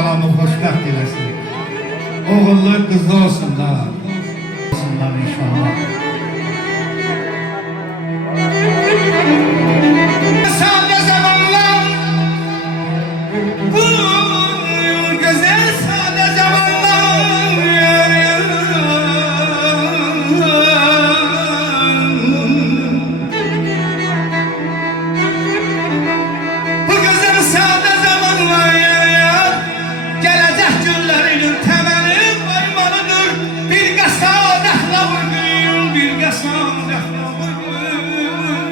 balamı xoşbəxt eləsin. Oğullu, qızlı olsunlar. Olsunlar inşallah. Sade zamanlar, bu güzel sade zamanlar, bu güzel sade zamanlar, gelecek günlerinin temeli koymalıdır. Bir qəsadətlə bugün, bir qəsadətlə bugün.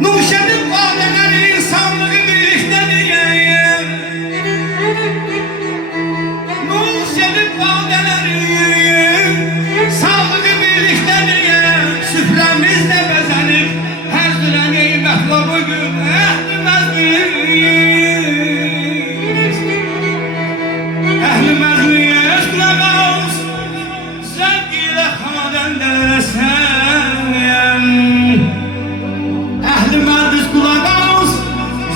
Nuşenin vadeleri insanlığı birliktedir. Nuşenin vadeleri sağlığı birliktedir. Süfremiz de bezenir. Her türlü nimetle bugün ehlimezliyiz. Ehlimezliyiz kulak ağız. Sevgiyle hamadan denesen. Ehlimezliyiz kulak ağız.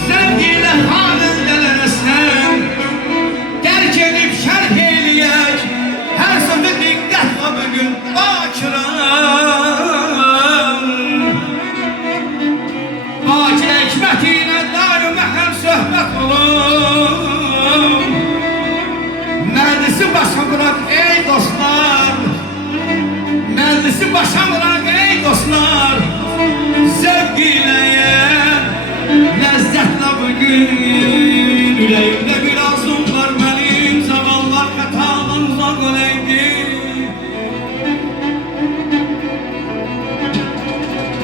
Sevgiyle hamadan denesen. Terk edip şerh eyleyek. Her sözü dikkatle bugün bakıram. Bakir hikmetiyle daima hem sohbet olun. Meclisi başa bırak ey dostlar. Meclisi başa bırak ey dostlar. Zevk ile lezzetle bugün. Yüreğimde bir arzum var benim. Zamanlar hatadan uzak olaydı.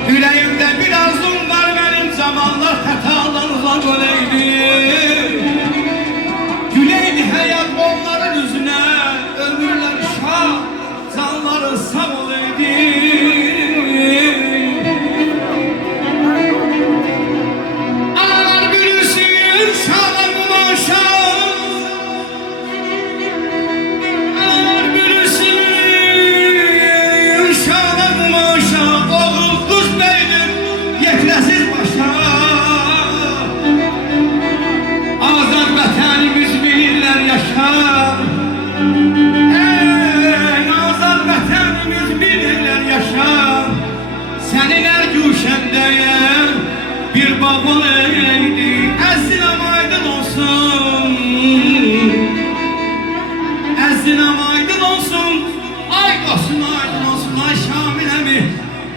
Yüreğimde bir arzum var benim. Zamanlar hatadan uzak olaydı. Güleydi hayat onların yüzüne. Ömürler şah, canları sağ olaydı. Analar gülüsün şahla kumaşa. Analar gülüsün şahla kumaşa. Oğul kız beydim yeklesiz başa. Azad vətənimiz bilirlər yaşar. Ey azad vətənimiz bilirlər yaşar. Sənin hər güşəndəyəm bir babul eydi. Əzzinəm aydın olsun. Əzzinəm aydın olsun. Ay olsun aydın olsun. Ay Şamil əmi.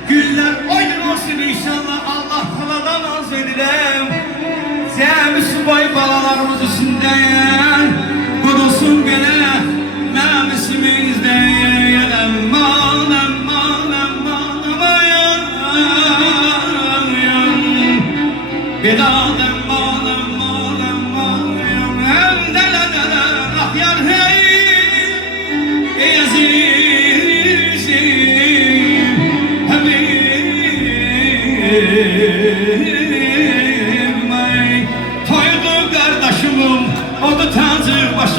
Güller aydın olsun inşallah. Allah taladan az edirəm. Cəmi subay balalarımız üstündəyəm. Qurusun belə mənim isimizdəyəm. Əmman, əmman, əmman, əmman. Bedad əmman, əmman, əmman. Əmdələdə ahyar hey. Ey əzizim Həbib. Toydu qardaşımın, o da tacı başım.